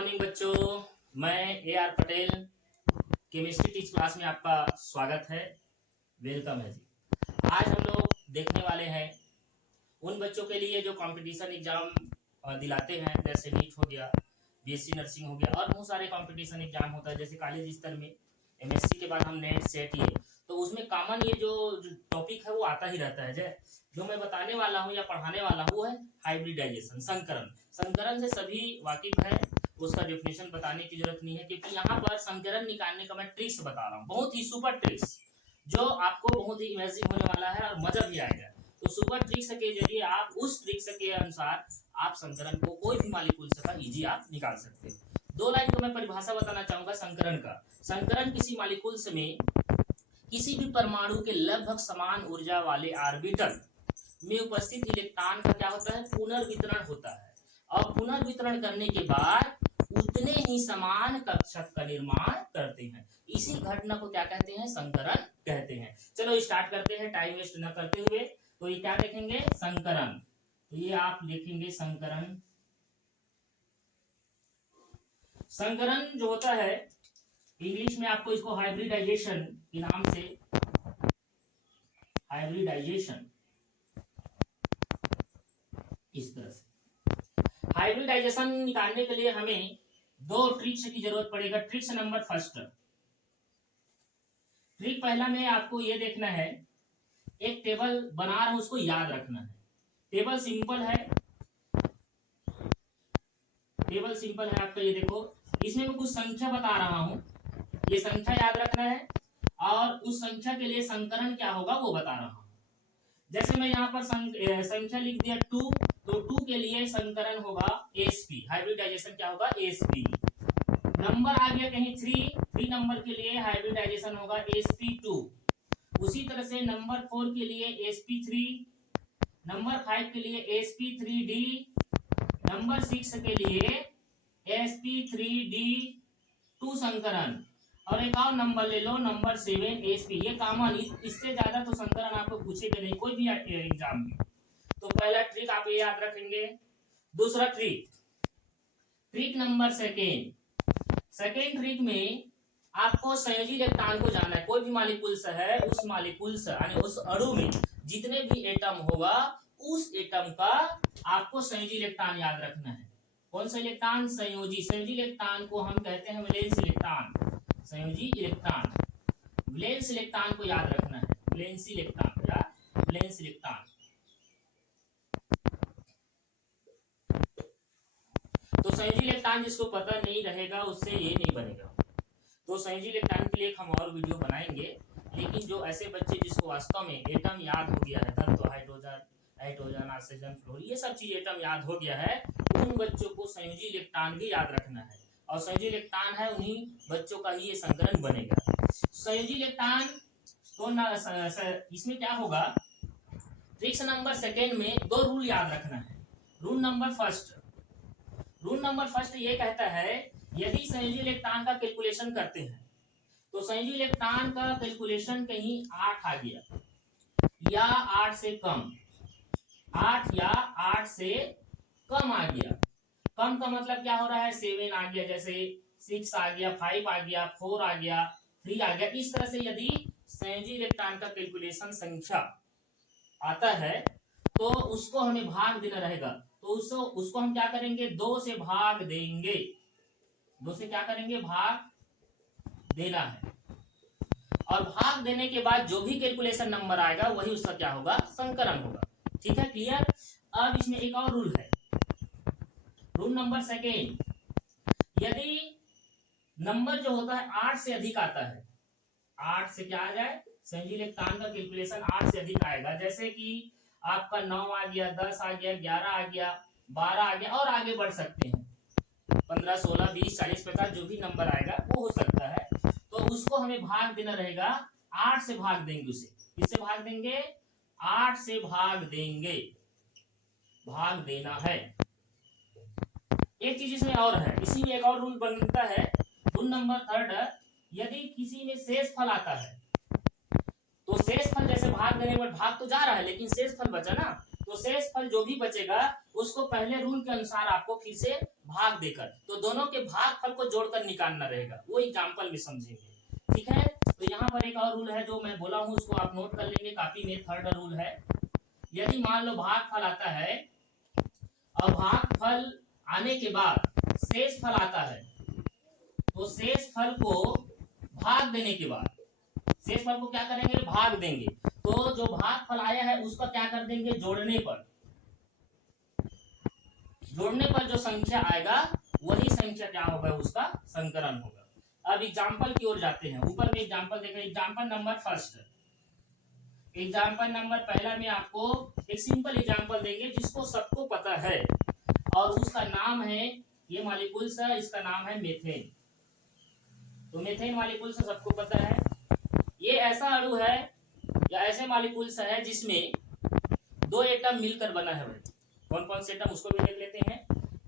Morning बच्चों, मैं A R Patel chemistry teach class में आपका स्वागत है। वेलकम है जी। आज हम लोग देखने वाले हैं उन बच्चों के लिए जो कंपटीशन एग्जाम दिलाते हैं, जैसे नीट हो गया, बीएससी नर्सिंग हो गया और बहुत सारे कंपटीशन एग्जाम होता है। जैसे कॉलेज स्तर में एमएससी के बाद हम नेट सेट ये, तो उसमें कॉमन ये जो टॉपिक है वो आता ही रहता है। जो मैं बताने वाला हूँ या पढ़ाने वाला हूँ है हाइब्रिडाइजेशन, संकरण। संकरण से सभी वाकिफ है, उसका डेफिनेशन बताने की जरूरत नहीं है, क्योंकि यहाँ पर संकरण निकालने का मैं ट्रिक्स बता रहा हूँ, बहुत ही सुपर ट्रिक्स जो आपको बहुत ही इमेजिंग होने वाला है और मजा भी आएगा। तो सुपर ट्रिक्स के जरिए आप उस ट्रिक्स के अनुसार आप संकरण को कोई भी मॉलिक्यूल्स का इजी आप निकाल सकते हो। दो लाइन को मैं परिभाषा बताना चाहूंगा संकरण का। संकरण किसी मॉलिक्यूल्स में किसी भी परमाणु के लगभग समान ऊर्जा वाले ऑर्बिटल में उपस्थित इलेक्ट्रॉन का क्या होता है, पुनर्वितरण होता है। और पुनर्वितरण करने के बाद उतने ही समान कक्षक का निर्माण करते हैं। इसी घटना को क्या कहते हैं, संकरण कहते हैं। चलो स्टार्ट करते हैं टाइम वेस्ट न करते हुए। तो ये क्या देखेंगे, संकरण। तो ये आप लिखेंगे संकरण। संकरण जो होता है इंग्लिश में आपको इसको हाइब्रिडाइजेशन के नाम से, हाइब्रिडाइजेशन इस तरह से। हाइब्रिडाइजेशन निकालने के लिए हमें दो ट्रिक्स की जरूरत पड़ेगा। ट्रिक्स नंबर फर्स्ट, ट्रिक पहला में आपको ये देखना है, एक टेबल बना रहा हूं, उसको याद रखना है। टेबल सिंपल है, टेबल सिंपल है आपका। ये देखो, इसमें मैं कुछ संख्या बता रहा हूं, ये संख्या याद रखना है और उस संख्या के लिए संकरण क्या होगा वो बता रहा हूं। जैसे मैं यहाँ पर संख्या लिख दिया 2, तो 2 के लिए संकरण होगा sp, हाइब्रिडाइजेशन क्या होगा sp। नंबर आ गया कहीं 3 नंबर के लिए हाइब्रिडाइजेशन होगा sp2। उसी तरह से नंबर 4 के लिए sp3, नंबर 5 के लिए sp3d, नंबर 6 के लिए sp3d2 संकरण। और एक और नंबर ले लो, नंबर 7 sp। ये कॉमन, इससे ज्यादा तो संकरण आपको पूछेगा नहीं कोई भी एग्जाम में। तो पहला ट्रिक आप ये याद रखेंगे। दूसरा trick, trick number second trick में आपको संयोजी इलेक्ट्रॉन को जानना है। कोई भी मॉलिक्यूल्स है, उस मॉलिक्यूल्स यानी उस अणु में जितने भी एटम होगा, उस एटम का आपको संयोजी इलेक्ट्रॉन याद रखना है। कौन सा इलेक्ट्रॉन, संयोजी। संयोजी इलेक्ट्रॉन को हम कहते हैं वैलेंस इलेक्ट्रॉन। संयोजी इलेक्ट्रॉन, वैलेंस इलेक्ट्रॉन को याद रखना है, वैलेंस इलेक्ट्रॉन या वैलेंस इलेक्ट्रॉन। तो संयोजी इलेक्ट्रॉन जिसको पता नहीं रहेगा उससे ये नहीं बनेगा। तो संयोजी इलेक्ट्रॉन के लिए एक हम और वीडियो बनाएंगे। लेकिन जो ऐसे बच्चे जिसको वास्तव में एटम याद हो गया है, तो हाइड्रोजन, ऑक्सीजन, फ्लोरीन, ये सब चीज एटम याद हो गया है, उन बच्चों को संयोजी इलेक्ट्रॉन भी याद रखना है। और संयोजी इलेक्ट्रॉन है, उन्हीं बच्चों का ही ये संकरण बनेगा। संयोजी इलेक्ट्रॉन तो इसमें क्या होगा, ट्रिक्स नंबर सेकेंड में दो रूल याद रखना है। रूल नंबर फर्स्ट ये कहता है, यदि संयोजी इलेक्ट्रॉन का कैलकुलेशन करते हैं तो संयोजी इलेक्ट्रॉन का कैलकुलेशन कहीं 8 आ गया या 8 से कम, 8 या 8 से कम आ गया। कम का मतलब क्या हो रहा है, 7 आ गया, जैसे 6 आ गया, 5 आ गया, 4 आ गया, 3 आ गया। इस तरह से यदि संयोजी इलेक्ट्रॉन का कैलकुलेशन संख्या आता है तो उसको हमें भाग देना रहेगा। तो उसको हम क्या करेंगे, 2 से भाग देंगे। 2 से क्या करेंगे, भाग देना है। और भाग देने के बाद जो भी कैलकुलेशन नंबर आएगा वही उसका क्या होगा, संकरण होगा। ठीक है, क्लियर। अब इसमें एक और रूल है, रूल नंबर सेकेंड, यदि नंबर जो होता है 8 से अधिक आता है, 8 से क्या आ जाए, संयोजी इलेक्ट्रॉन का कैलकुलेशन 8 से अधिक आएगा। जैसे कि आपका 9 आ गया, 10 आ गया, 11 आ गया, 12 आ गया, और आगे बढ़ सकते हैं, 15, 16, 20, 40, 50 जो भी नंबर आएगा वो हो सकता है। तो उसको हमें भाग देना रहेगा, 8 से भाग देंगे उसे। किससे भाग देंगे, 8 से भाग देंगे, भाग देना है। एक चीज इसमें और है, इसी में एक और रूल बनता है, रूल नंबर थर्ड, यदि किसी में शेष फल आता है तो शेष फल, जैसे भाग देने पर भाग तो जा रहा है लेकिन शेष फल बचा ना, तो शेष फल जो भी बचेगा उसको पहले रूल के अनुसार आपको फिर से भाग देकर, तो दोनों के भाग फल को जोड़कर निकालना रहेगा, वो एग्जाम्पल में समझेंगे। ठीक है, तो यहाँ पर एक और रूल है जो मैं बोला हूँ, उसको आप नोट कर लेंगे कॉपी में। थर्ड रूल है, यदि मान लो भाग फल आता है और भाग फल आने के बाद शेष फल आता है, तो शेष फल को भाग देने के बाद शेष फल को क्या करेंगे, भाग देंगे। तो जो भाग फल आया है उसका क्या कर देंगे, जोड़ने पर जो संख्या आएगा वही संख्या क्या होगा, उसका संकरण होगा। अब एग्जाम्पल की ओर जाते हैं। ऊपर में एग्जाम्पल देखें, example number first, example number पहला में आपको एक सिंपल एग्जाम्पल देंगे जिसको सबको पता है, और उसका नाम है, ये मॉलिक्यूल्स है, इसका नाम है मेथेन। तो मेथेन मॉलिक्यूल्स सबको पता है। ये ऐसा अणु है या ऐसे मॉलिक्यूल्स है जिसमें दो एटम मिलकर बना है। भाई कौन कौन से एटम, उसको भी देख लेते हैं।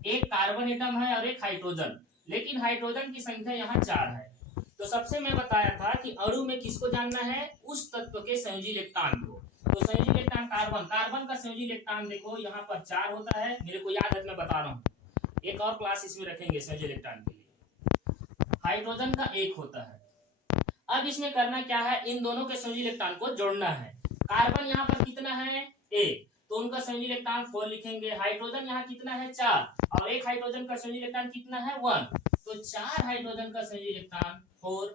एक कार्बन एटम है और एक हाइड्रोजन, लेकिन हाइड्रोजन की संख्या यहाँ 4 है। तो सबसे मैं बताया था कि अणु में किसको जानना है, उस तत्व के संयोजी इलेक्ट्रॉन को। तो संयोजी इलेक्ट्रॉन कार्बन का संयोजी इलेक्ट्रॉन देखो यहाँ पर 4 होता है, मेरे को याद है, मैं बता रहा हूँ, एक और क्लास इसमें रखेंगे संयोजी इलेक्ट्रॉन के लिए। हाइड्रोजन का 1 होता है। अब इसमें करना क्या है, इन दोनों के संयोजी इलेक्ट्रॉन को जोड़ना है। कार्बन यहाँ पर कितना है, 1, तो उनका संयोजी इलेक्ट्रॉन 4 लिखेंगे। हाइड्रोजन यहाँ कितना है, 4, और एक हाइड्रोजन का संयोजी इलेक्ट्रॉन कितना है, 1, तो 4 हाइड्रोजन का संयोजी इलेक्ट्रॉन 4,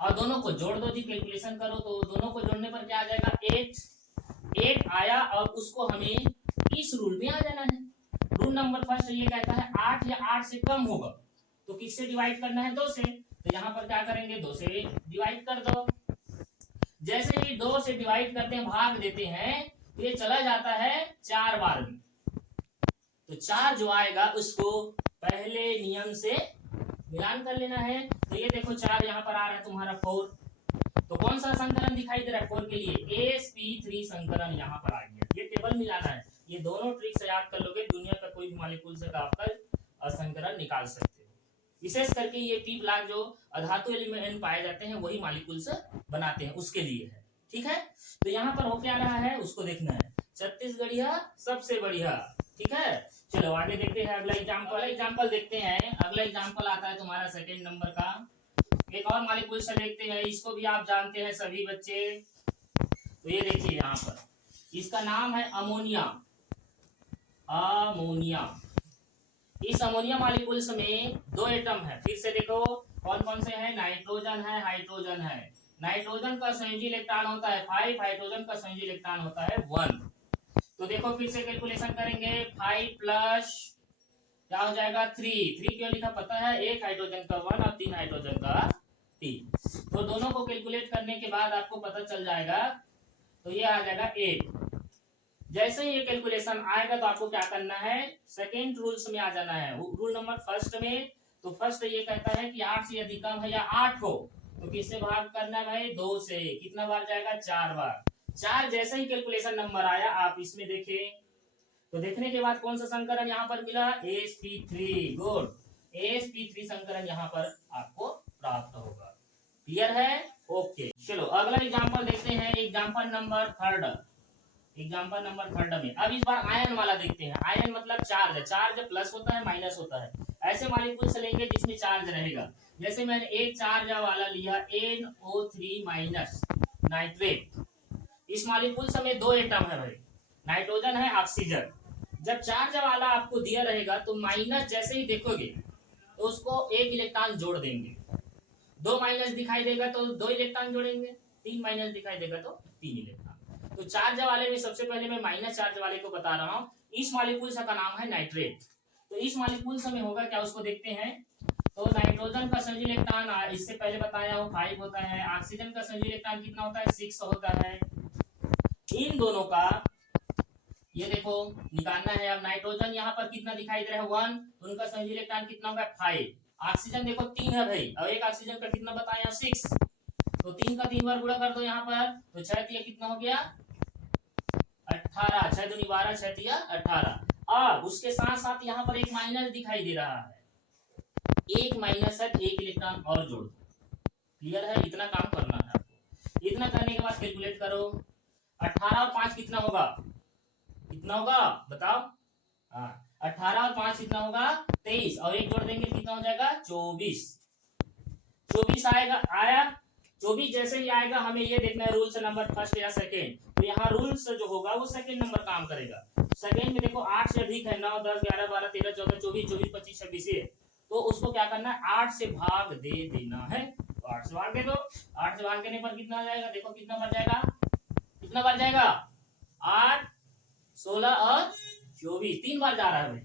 और दोनों को जोड़ दो जी, कैलकुलेशन करो तो दोनों को जोड़ने पर क्या आ जाएगा, 8 आया, और उसको हमें इस रूल में आ जाना है। रूल नंबर फर्स्ट ये कहता है 8 या 8 से कम होगा तो किससे डिवाइड करना है, 2 से। तो यहाँ पर क्या करेंगे, 2 से डिवाइड कर दो। जैसे ही 2 से डिवाइड करते हैं, भाग देते हैं, तो ये चला जाता है 4 बार में। तो 4 जो आएगा उसको पहले नियम से मिलान कर लेना है। तो ये देखो 4 यहाँ पर आ रहा है तुम्हारा 4, तो कौन सा संकलन दिखाई दे रहा है 4 के लिए, sp3 संकलन यहाँ पर आ गया। ये टेबल मिलाना है, ये दोनों ट्रिक से याद कर लोगे, दुनिया का कोई भी मॉलिक्यूल से आपका संकलन निकाल सकते हो। विशेष करके ये पी ब्लॉक जो अधातु एलिमेंट पाए जाते हैं वही मॉलिक्यूल्स बनाते हैं, उसके लिए है। ठीक है, तो यहाँ पर हो क्या रहा है उसको देखना है। छत्तीसगढ़िया सबसे बढ़िया। ठीक है, चलो आगे देखते हैं अगला एग्जाम्पल देखते हैं। अगला एग्जाम्पल आता है तुम्हारा सेकंड नंबर का। एक और मॉलिक्यूल से देखते हैं, इसको भी आप जानते हैं सभी बच्चे। तो ये देखिए यहाँ पर, इसका नाम है अमोनिया। इस अमोनिया मॉलिक्यूल्स में 2 एटम है। फिर से देखो कौन कौन से हैं, नाइट्रोजन है, हाइड्रोजन है। नाइट्रोजन का संयोजी इलेक्ट्रॉन होता है 5, हाइड्रोजन का संयोजी इलेक्ट्रॉन होता है 1। तो देखो फिर से कैलकुलेशन करेंगे, 5 प्लस क्या हो जाएगा 3 क्यों लिखा पता है, 1 हाइड्रोजन का 1 और 3 हाइड्रोजन का 3। तो दोनों को कैलकुलेट करने के बाद आपको पता चल जाएगा, तो ये आ जाएगा 8। जैसे ही ये कैलकुलेशन आएगा तो आपको क्या करना है, सेकेंड रूल्स में आ जाना है। रूल नंबर फर्स्ट में, तो फर्स्ट ये कहता है कि 8 से यदि कम है या 8 हो तो किससे भाग करना है भाई, 2 से। कितना बार जाएगा, 4 बार। 4 जैसे ही कैलकुलेशन नंबर आया आप इसमें देखें, तो देखने के बाद कौन सा संकरण यहाँ पर मिला, sp3। गुड, sp3 संकरण यहाँ पर आपको प्राप्त होगा। क्लियर है, ओके। चलो अगला एग्जाम्पल देखते हैं, एग्जाम्पल नंबर थर्ड में। अब इस बार आयन वाला देखते हैं। आयन मतलब चार्ज है, चार्ज प्लस होता है माइनस होता है। ऐसे मॉलिक्यूल से लेंगे जिसमें चार्ज रहेगा। जैसे मैंने एक चार्ज वाला लिया NO3 माइनस नाइट्रेट। इस मॉलिक्यूल में 2 एटम है भाई, नाइट्रोजन है, ऑक्सीजन। जब चार्ज वाला आपको दिया रहेगा तो माइनस जैसे ही देखोगे तो उसको 1 इलेक्ट्रॉन जोड़ देंगे। 2 माइनस दिखाई देगा तो 2 इलेक्ट्रॉन जोड़ेंगे, 3 माइनस दिखाई देगा तो 3 इलेक्ट्रॉन। तो चार्ज वाले में सबसे पहले मैं माइनस चार्ज वाले को बता रहा हूँ। इस मॉलिक्यूल का नाम है नाइट्रेट। तो इस मॉलिक्यूल में होगा क्या, उसको देखते हैं। तो नाइट्रोजन का संयोजी इलेक्ट्रॉन इससे पहले बताया हूँ 5 होता है। ऑक्सीजन का संयोजी इलेक्ट्रॉन कितना होता है, 6 होता है। इन दोनों का ये देखो निकालना है। अब नाइट्रोजन यहाँ पर कितना दिखाई दे रहा है, 1, तो उनका संयोजी इलेक्ट्रॉन कितना होगा, 5। ऑक्सीजन देखो 3 है भाई, और एक ऑक्सीजन का कितना बताया, 6। तो 3 का 3 बार गुणा कर दो यहाँ पर, तो 6 कितना हो गया, 18। 6 दूनी 12, 6 18। अब उसके साथ साथ यहाँ पर एक माइनस दिखाई दे रहा है, एक माइनस है, 1 इलेक्ट्रॉन और जोड़ दो। क्लियर है, इतना काम करना है आपको। इतना करने के बाद कैलकुलेट करो, 18 और 5 कितना होगा, कितना होगा बताओ। हाँ 18 और 5 कितना होगा 23, और एक जोड़ देंगे कितना हो जाएगा 24। 24 आएगा, आया 24 जैसे ही आएगा हमें ये देखना है रूल्स नंबर फर्स्ट या सेकेंड। तो यहाँ रूल्स जो होगा वो सेकेंड नंबर काम करेगा। सेकेंड में देखो 8 से अधिक है 9 10 11 12 13 14 24 24 25 26 है, तो उसको क्या करना है 8 से भाग दे देना है। तो 8 से भाग दे दो, 8 से भाग देने पर कितना आ जाएगा, देखो कितना बच जाएगा, कितना बच जाएगा 8 16 और 24, 3 बार जा रहा है भाई।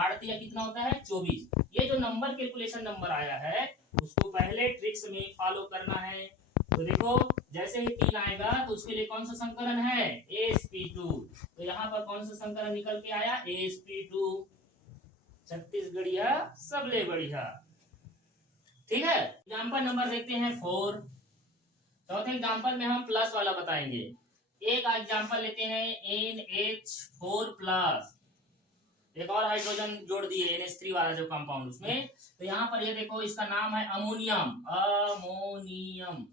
8 या कितना होता है 24। ये जो नंबर कैलकुलेशन नंबर आया है उसको पहले ट्रिक्स में फॉलो करना है। तो देखो जैसे ही 3 आएगा तो उसके लिए कौन सा संकलन है sp2। तो यहाँ पर कौन सा संकलन निकल के आया sp2। छत्तीसगढ़िया सबले बढ़िया। ठीक है, एग्जाम्पल नंबर देखते हैं 4। चौथे एग्जाम्पल में हम प्लस वाला बताएंगे। एक एग्जाम्पल लेते हैं NH4 प्लस, एक और हाइड्रोजन जोड़ दिए NH3 वाला जो कंपाउंड उसमें। तो यहाँ पर ये देखो इसका नाम है अमोनियम, अमोनियम,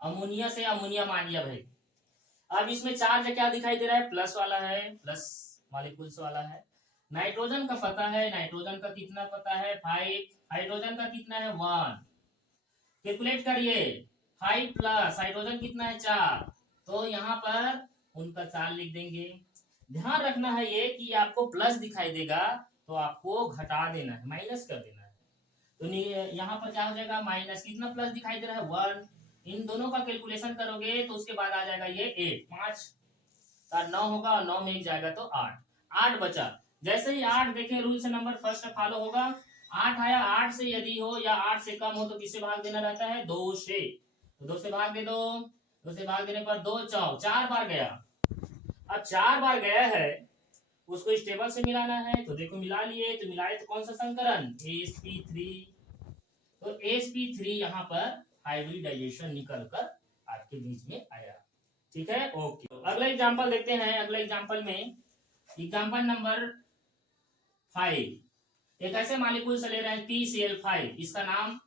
अमोनिया से अमोनियम आ गया भाई। अब इसमें चार्ज क्या दिखाई दे रहा है, प्लस वाला है, प्लस मॉलिक्यूल्स वाला है। नाइट्रोजन का पता है, नाइट्रोजन का कितना पता है 5, हाइड्रोजन का कितना है 1। कैलकुलेट करिए 5 प्लस हाइड्रोजन कितना है 4, तो यहाँ पर उनका 4 लिख देंगे। ध्यान रखना है ये कि आपको प्लस दिखाई देगा तो आपको घटा देना है, माइनस कर देना है। तो यहाँ पर क्या हो जाएगा माइनस, कितना प्लस दिखाई दे रहा है 1। इन दोनों का कैलकुलेशन करोगे तो उसके बाद आ जाएगा ये 8, 5 का 9 होगा और 9 में एक जाएगा तो 8, 8 बचा। जैसे ही 8 देखें रूल से नंबर फर्स्ट फॉलो होगा। 8 आया, 8 से यदि हो या 8 से कम हो तो किससे भाग देना रहता है 2 से। तो 2 से भाग दे दो, 2 से भाग देने पर 2 4 बार गया। अब 4 बार गया है उसको इस टेबल से मिलाना है। तो देखो मिला लिए, तो मिलाए तो कौन सा संकरण sp3। तो sp3 यहाँ पर हाइब्रिडाइजेशन निकल कर आपके बीच में आया। ठीक है, ओके। अगला एग्जांपल देखते हैं। अगला एग्जांपल में एग्जांपल नंबर 5, एक ऐसे मॉलिक्यूल से ले रहे हैं PCl5, इसका नाम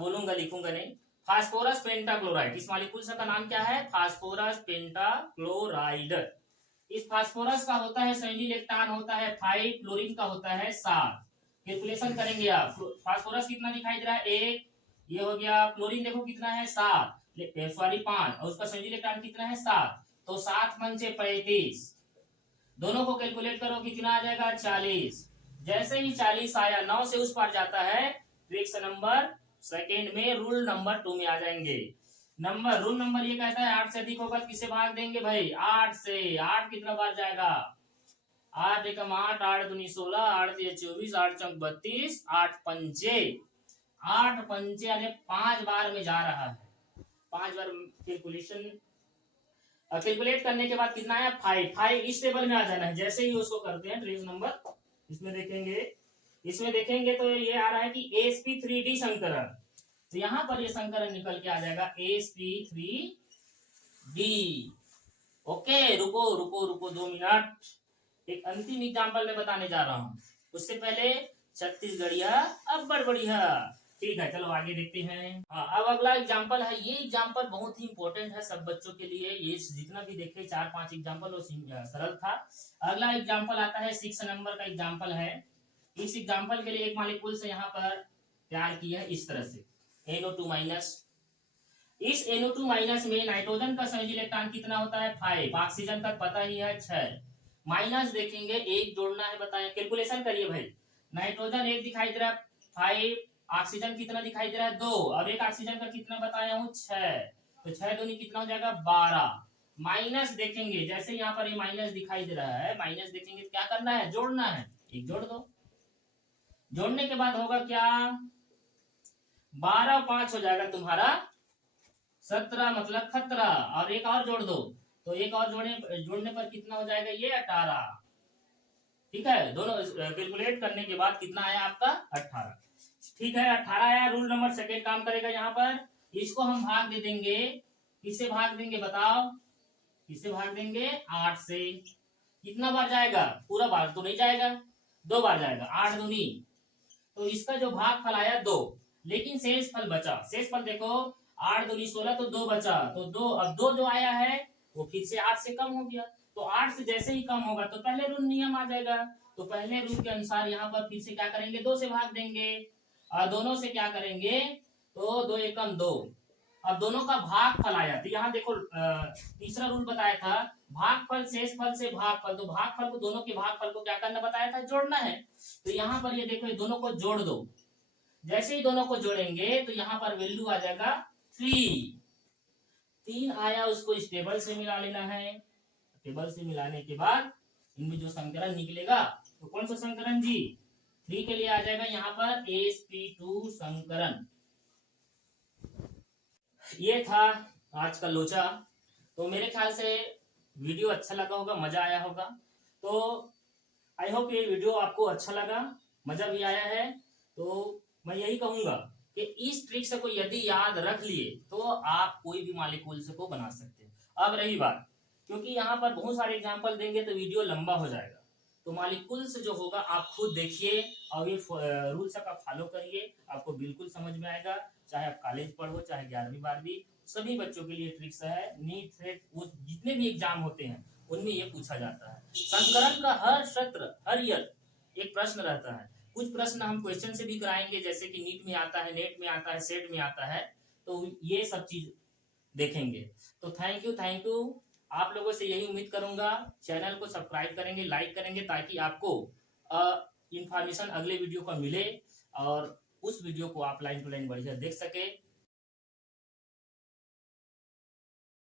बोलूंगा लिखूंगा नहीं, फास्फोरस पेंटाक्लोराइड। इस मॉलिक्यूल का नाम क्या है फास्फोरस पेंटाक्लोराइड। इस फास्फोरस का होता है संयोजी इलेक्ट्रॉन होता है 5, क्लोरीन का होता है 7। कैलकुलेशन करेंगे आप, फास्फोरस कितना दिखाई दे रहा है 1, ये हो गया। क्लोरीन देखो कितना है 7, सॉरी 5, और उसका संयोजी इलेक्ट्रॉन कितना है 7, तो 7 पंचे 35। दोनों को कैलकुलेट करो कितना आ जाएगा 40। जैसे ही 40 आया 9 से उस पार जाता है, ट्रिक्स नंबर सेकेंड में रूल नंबर 2 में आ जाएंगे। रूल नंबर ये कहता है 8 से अधिक होगा किसे भाग देंगे भाई 8 से। 8 कितना बार जाएगा 8 एकम 8, 8 दूनी 16, 8 तिया 24, 8 चौक 32, 8 पंचे, 8 पंचे यानी 5 बार में जा रहा है। 5 बार कैलकुलेशन कैलकुलेट करने के बाद कितना है 5 इस टेबल में आ जाना है। जैसे ही उसको करते हैं ट्रेस नंबर इसमें देखेंगे तो ये आ रहा है कि sp3d संकरण। तो यहाँ पर ये संकरण निकल के आ जाएगा sp3d। ओके, रुको रुको रुको 2 मिनट, एक अंतिम एग्जांपल में बताने जा रहा हूँ, उससे पहले छत्तीसगढ़िया अब बढ़िया। ठीक है, चलो आगे देखते हैं। अब अगला एग्जांपल है, ये एग्जांपल बहुत ही इंपॉर्टेंट है सब बच्चों के लिए। ये जितना भी देखे 4-5 एग्जांपल वो सरल था। अगला एग्जांपल आता है 6 नंबर का एग्जांपल है। इस एग्जांपल के लिए एक मॉलिक्यूल से यहाँ पर तैयार किया है इस तरह से NO2-। इस NO2- में नाइट्रोजन का संयोजी इलेक्ट्रॉन कितना होता है 5, ऑक्सीजन का पता ही है 6। माइनस देखेंगे 1 जोड़ना है, बताएं कैलकुलेशन करिए भाई। नाइट्रोजन 1 दिखाई दे रहा है 5, ऑक्सीजन कितना दिखाई दे रहा है 2, और एक ऑक्सीजन का कितना बताया हूँ 6, तो 6 दूनी कितना हो जाएगा 12। माइनस देखेंगे जैसे यहाँ पर ये माइनस दिखाई दे रहा है, माइनस देखेंगे क्या करना है जोड़ना है, 1 जोड़ दो। जोड़ने के बाद होगा क्या 12 5 हो जाएगा तुम्हारा 17 मतलब खतरा, और एक और जोड़ दो तो एक और जोड़ने पर कितना हो जाएगा ये 18। ठीक है, दोनों कैलकुलेट करने के बाद कितना आया आपका 18। ठीक है 18 आया। रूल नंबर सेकेंड काम करेगा यहाँ पर, इसको हम भाग दे देंगे, किससे भाग देंगे बताओ, किससे भाग देंगे 8 से। कितना बार जाएगा, पूरा बार तो नहीं जाएगा, 2 बार जाएगा, 8 दूनी, तो इसका जो भाग फल आया 2, लेकिन शेष फल बचा। शेष फल देखो 8 दूनी 16, तो 2 बचा, तो 2 अब 2 जो आया है वो फिर से 8 से कम हो गया, तो 8 से जैसे ही कम होगा तो पहले रूल नियम आ जाएगा। तो पहले रूल के अनुसार यहाँ पर फिर से क्या करेंगे, 2 से भाग देंगे और दोनों से क्या करेंगे, तो 2 एकम 2। अब दोनों का भागफल आया, तो यहाँ देखो तीसरा रूल बताया था भागफल शेष फल से भागफल, तो भागफल को, दोनों के भागफल को क्या करना बताया था, जोड़ना है। तो यहाँ पर ये देखो, ये दोनों को जोड़ दो। जैसे ही दोनों को जोड़ेंगे तो यहाँ पर वैल्यू आ जाएगा 3। 3 आया, उसको इस टेबल से मिला लेना है। टेबल से मिलाने के बाद इनमें जो संकलन निकलेगा, तो कौन सा संकलन जी, 3 के लिए आ जाएगा यहाँ पर sp2 संकलन। ये था आज का लोचा। तो मेरे ख्याल से वीडियो अच्छा लगा होगा, मजा आया होगा। तो आई होप ये वीडियो आपको अच्छा लगा, मजा भी आया है। तो मैं यही कहूंगा कि इस ट्रिक से को यदि याद रख लिए तो आप कोई भी मालिक्यूल्स को बना सकते हैं। अब रही बात, क्योंकि यहाँ पर बहुत सारे एग्जाम्पल देंगे तो वीडियो लंबा हो जाएगा, तो मालिक्यूल्स जो होगा आप खुद देखिए और ये रूल्स का फॉलो करिए, आपको बिल्कुल समझ में आएगा। चाहे आप कॉलेज पढ़ो, चाहे 11वीं 12वीं, सभी बच्चों के लिए ट्रिक्स है। नीट सेट वो जितने भी एग्जाम होते हैं उनमें ये पूछा जाता है। संकरण का हर सत्र, हर ईयर एक प्रश्न रहता है। कुछ प्रश्न हम क्वेश्चन से भी कराएंगे, जैसे कि नीट में आता है, नेट में आता है, सेट में आता है, तो ये सब चीज देखेंगे। तो थैंक यू। आप लोगों से यही उम्मीद करूंगा, चैनल को सब्सक्राइब करेंगे, लाइक करेंगे, ताकि आपको इंफॉर्मेशन अगले वीडियो का मिले और उस वीडियो को आप लाइन टू लाइन बढ़िया देख सके।